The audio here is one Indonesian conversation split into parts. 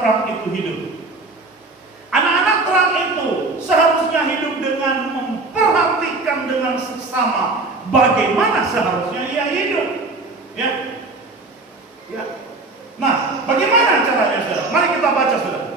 terang itu hidup? Anak-anak terang itu seharusnya hidup dengan memperhatikan dengan seksama bagaimana seharusnya ia hidup. Ya. Ya. Nah, bagaimana caranya, saudara? Mari kita baca, saudara.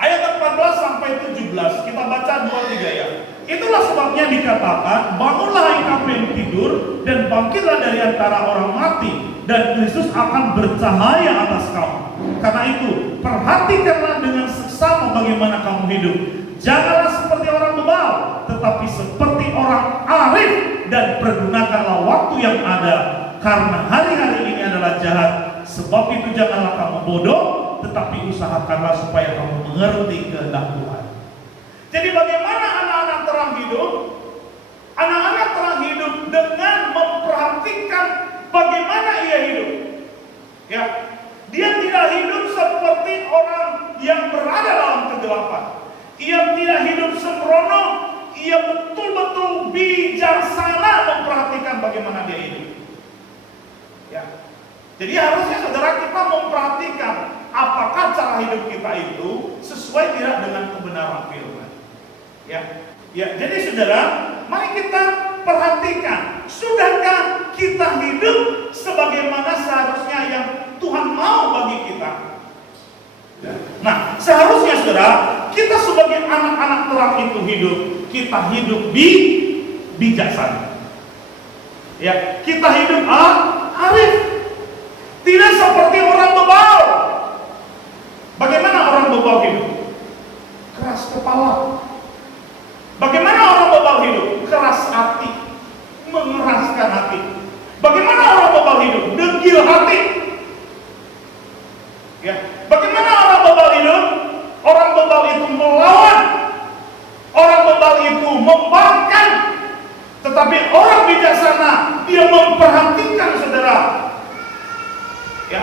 Ayat 14 sampai 17, kita baca 2-3 ya. Itulah sebabnya dikatakan, bangunlah hai kamu yang tidur, dan bangkitlah dari antara orang mati, dan Kristus akan bercahaya atas kamu. Karena itu, perhatikanlah dengan seksama bagaimana kamu hidup. Janganlah seperti orang bebal, tetapi seperti orang arif, dan pergunakanlah waktu yang ada, karena hari-hari ini adalah jahat. Sebab itu janganlah kamu bodoh, tetapi usahakanlah supaya kamu mengerti kehendak Tuhan. Jadi bagaimana anak-anak terang hidup? Anak-anak terang hidup dengan memperhatikan bagaimana ia hidup. Ya, dia tidak hidup seperti orang yang berada dalam kegelapan. Ia tidak hidup sembrono. Ia betul-betul bijaksana memperhatikan bagaimana dia hidup. Ya. Jadi harusnya saudara kita memperhatikan apakah cara hidup kita itu sesuai tidak dengan kebenaran firman. Ya. Ya, jadi saudara, mari kita perhatikan, sudahkah kita hidup sebagaimana seharusnya yang Tuhan mau bagi kita? Ya. Nah, seharusnya saudara, kita sebagai anak-anak terang itu hidup, kita hidup bijaksana. Ya, kita hidup arif. Tidak seperti orang bebal. Bagaimana orang bebal hidup? Keras kepala. Bagaimana orang bebal hidup? Keras hati, mengeraskan hati. Bagaimana orang bebal hidup? Degil hati. Ya. Bagaimana orang bebal hidup? Orang bebal itu melawan. Orang bebal itu membangkang. Tetapi orang bijaksana, dia memperhatikan saudara. Ya.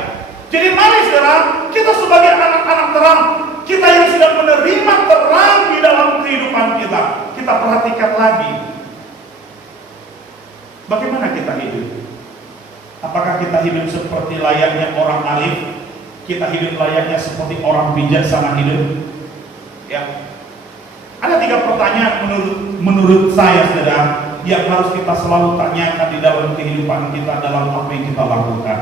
Jadi mari saudara, kita sebagai anak-anak terang, kita yang sudah menerima terang di dalam kehidupan kita, kita perhatikan lagi bagaimana kita hidup. Apakah kita hidup seperti layaknya orang arif? Kita hidup layaknya seperti orang bijaksana hidup? Ya. Ada 3 pertanyaan menurut saya saudara yang harus kita selalu tanyakan di dalam kehidupan kita, dalam apa yang kita lakukan.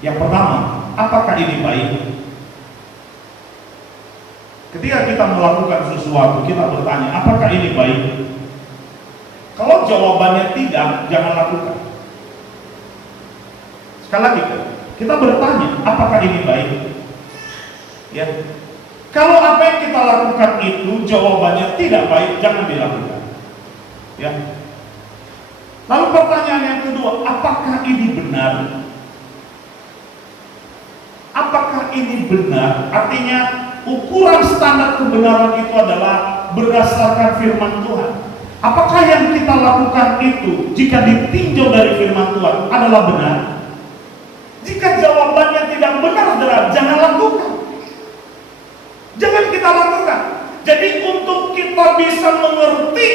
Yang pertama, apakah ini baik? Ketika kita melakukan sesuatu, kita bertanya, apakah ini baik? Kalau jawabannya tidak, jangan lakukan. Sekali lagi, kita bertanya, apakah ini baik? Ya. Kalau apa yang kita lakukan itu jawabannya tidak baik, jangan dilakukan. Ya. Lalu pertanyaan yang kedua, apakah ini benar? Apakah ini benar? Artinya ukuran standar kebenaran itu adalah berdasarkan firman Tuhan. Apakah yang kita lakukan itu jika ditinjau dari firman Tuhan adalah benar? Jika jawabannya tidak benar, saudara, jangan lakukan. Jangan kita lakukan. Jadi untuk kita bisa mengerti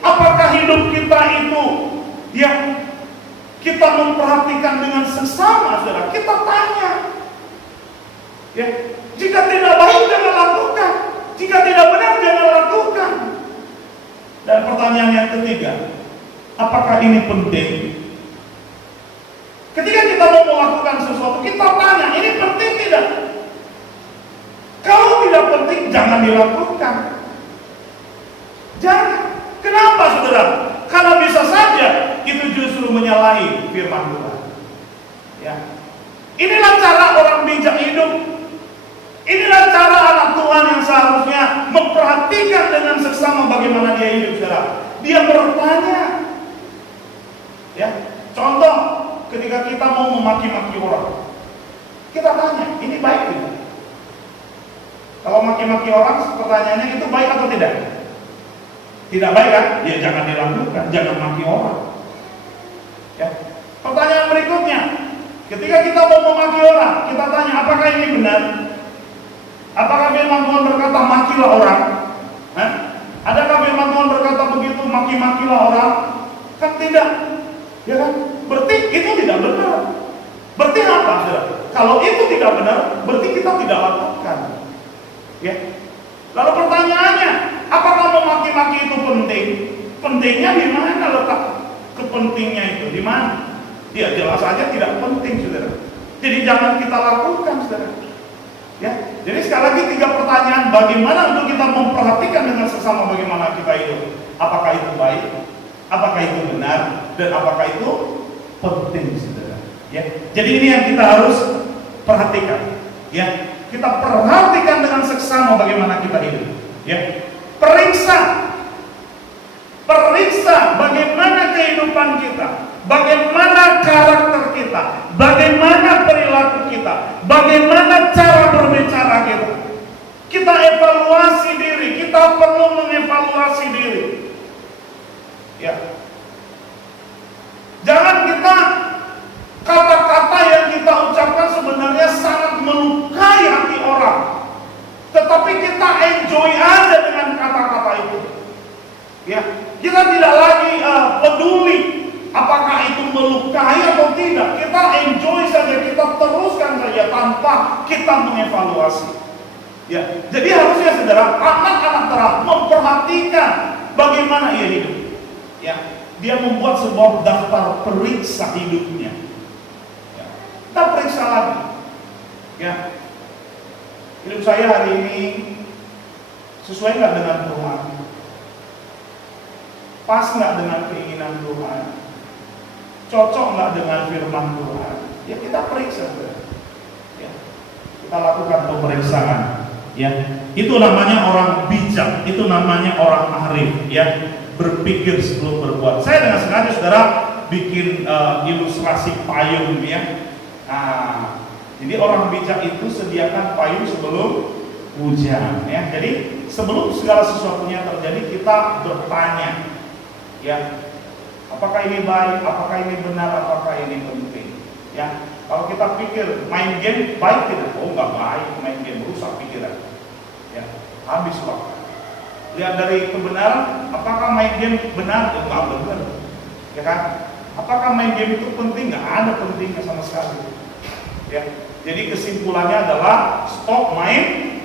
apakah hidup kita itu yang kita memperhatikan dengan sesama, saudara, kita tanya. Ya, jika tidak baik jangan lakukan, jika tidak benar jangan lakukan. Dan pertanyaan yang ketiga, apakah ini penting? Ketika kita mau melakukan sesuatu, kita tanya, ini penting tidak? Kalau tidak penting, jangan dilakukan. Jangan. Kenapa, saudara? Karena bisa saja itu justru menyalahi firman Tuhan. Ya. Inilah cara orang bijak hidup. Inilah cara anak Tuhan yang seharusnya memperhatikan dengan seksama bagaimana dia hidup, saudara. Dia bertanya. Ya, contoh ketika kita mau memaki-maki orang, kita tanya, ini baik tidak? Kalau maki-maki orang, pertanyaannya itu baik atau tidak? Tidak baik kan? Ya jangan dilakukan, jangan maki orang. Ya. Pertanyaan berikutnya, ketika kita mau memaki orang, kita tanya, apakah ini benar? Apakah firman Tuhan berkata makilah orang? Adakah firman Tuhan berkata begitu, maki-makilah orang? Kan tidak, ya kan? Berarti itu tidak benar. Berarti apa, saudara? Kalau itu tidak benar, berarti kita tidak lakukan. Ya. Lalu pertanyaannya, apakah memaki-maki itu penting? Pentingnya di mana letak kepentingnya itu? Di mana? Ya jelas saja tidak penting, saudara. Jadi jangan kita lakukan, saudara. Ya. Jadi sekali lagi 3 pertanyaan, bagaimana untuk kita memperhatikan dengan sesama bagaimana kita hidup? Apakah itu baik? Apakah itu benar? Dan apakah itu penting, saudara? Ya. Jadi ini yang kita harus perhatikan. Ya. Kita perhatikan dengan seksama bagaimana kita hidup. Ya. Periksa bagaimana kehidupan kita, bagaimana karakter kita, bagaimana perilaku kita, bagaimana cara berbicara kita. Kita evaluasi diri, kita perlu mengevaluasi diri. Ya. Jangan kita kata-kata yang kita ucapkan sebenarnya sangat melukai hati orang, tetapi kita enjoy aja dengan kata-kata itu. Ya, kita tidak lagi peduli apakah itu melukai atau tidak. Kita enjoy saja, kita teruskan saja tanpa kita mengevaluasi. Ya, jadi harusnya saudara, anak-anak terang memperhatikan bagaimana ia hidup. Ya, dia membuat sebuah daftar periksa hidupnya. Ya, kita periksa lagi. Ya, hidup saya hari ini sesuai nggak dengan Tuhan? Pas nggak dengan keinginan Tuhan? Cocok nggak dengan firman Tuhan? Ya kita periksa, ya. Kita lakukan pemeriksaan. Ya, itu namanya orang bijak, itu namanya orang arif. Ya, berpikir sebelum berbuat. Saya dengan sengaja saudara bikin ilustrasi payung, ya. Nah, jadi orang bijak itu sediakan payung sebelum hujan. Ya, jadi sebelum segala sesuatunya terjadi kita bertanya. Ya, apakah ini baik, apakah ini benar, apakah ini penting? Ya, kalau kita pikir main game baik tidak? Oh nggak baik, main game rusak pikiran. Ya, habis waktu. Lihat dari kebenaran, apakah main game benar? Ya nggak benar. Ya kan? Apakah main game itu penting? Nggak ada pentingnya sama sekali. Ya, jadi kesimpulannya adalah stop main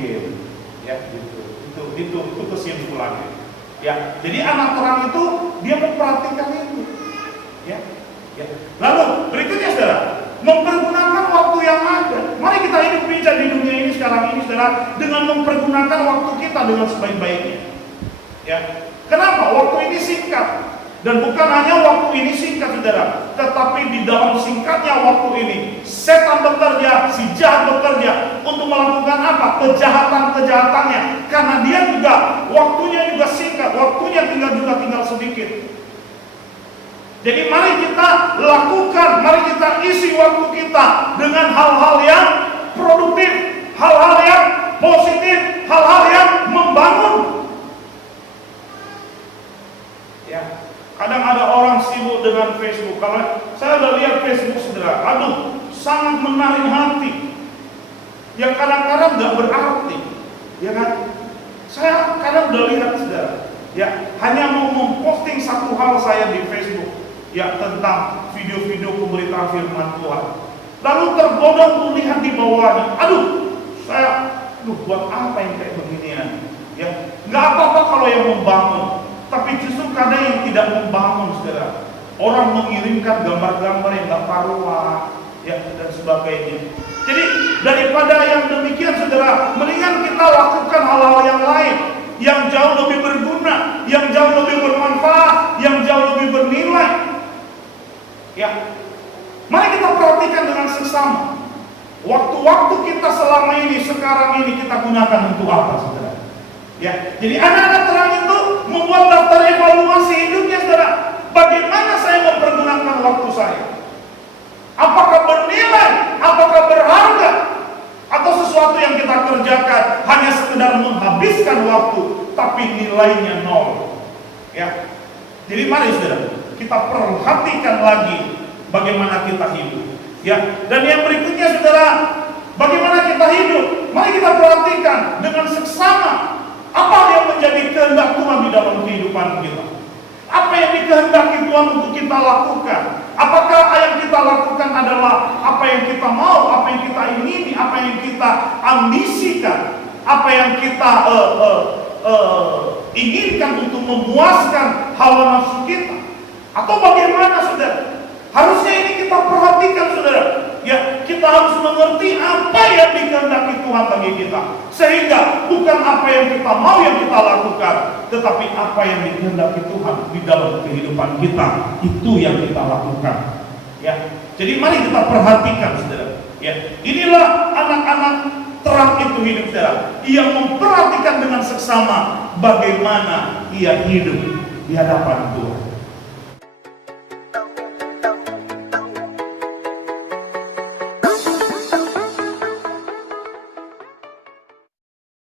game. Ya, itu kesimpulannya. Ya, jadi anak terang itu dia memperhatikan itu. Ya. Lalu berikutnya saudara, mempergunakan waktu yang ada. Mari kita hidup bijak di dunia ini sekarang ini saudara, dengan mempergunakan waktu kita dengan sebaik-baiknya. Ya. Kenapa? Waktu ini singkat. Dan bukan hanya waktu ini singkat saudara, tetapi di dalam singkatnya waktu ini setan bekerja, si jahat bekerja untuk melakukan apa? Kejahatan-kejahatannya. Karena dia juga waktunya juga singkat, waktunya tinggal sedikit. Jadi mari kita lakukan, mari kita isi waktu kita dengan hal-hal yang produktif, hal-hal yang positif, hal-hal yang membangun. Ya. Kadang ada orang sibuk dengan Facebook. Kalau saya udah lihat Facebook saudara, aduh, sangat menarik hati. Yang kadang-kadang nggak berarti, ya kan? Saya kadang udah lihat saudara, ya hanya mau memposting satu hal saya di Facebook, ya tentang video-video pemberitaan firman Tuhan. Lalu tergoda untuk lihat di bawahnya, aduh, buat apa yang kayak beginian? Ya, nggak apa-apa kalau yang membangun. Tapi justru kadang yang tidak membangun saudara. Orang mengirimkan gambar-gambar yang gak karuan, ya, dan sebagainya. Jadi daripada yang demikian saudara, mendingan kita lakukan hal-hal yang lain, yang jauh lebih berguna, yang jauh lebih bermanfaat, yang jauh lebih bernilai. Ya, mari kita perhatikan dengan seksama. Waktu-waktu kita selama ini, sekarang ini kita gunakan untuk apa saudara? Ya, jadi anak-anak terang itu membuat daftar evaluasi hidupnya saudara. Bagaimana saya mempergunakan waktu saya? Apakah bernilai? Apakah berharga? Atau sesuatu yang kita kerjakan hanya sekedar menghabiskan waktu, tapi nilainya nol? Ya, jadi mari saudara, kita perhatikan lagi bagaimana kita hidup. Ya, dan yang berikutnya saudara, bagaimana kita hidup? Mari kita perhatikan dengan seksama. Apa yang menjadi kehendak Tuhan di dalam kehidupan kita? Apa yang dikehendaki Tuhan untuk kita lakukan? Apakah yang kita lakukan lakukan adalah apa yang kita mau, apa yang kita ingini, apa yang kita ambisikan, apa yang kita inginkan untuk memuaskan hawa nafsu kita, atau bagaimana, saudara? Harusnya ini kita perhatikan, saudara. Ya, kita harus mengerti apa yang dikehendaki Tuhan bagi kita, sehingga bukan apa yang kita mau yang kita lakukan, tetapi apa yang dikehendaki Tuhan di dalam kehidupan kita, itu yang kita lakukan. Ya, jadi mari kita perhatikan, saudara. Ya, inilah anak-anak terang itu hidup, saudara. Ia memperhatikan dengan seksama bagaimana ia hidup di hadapan Tuhan.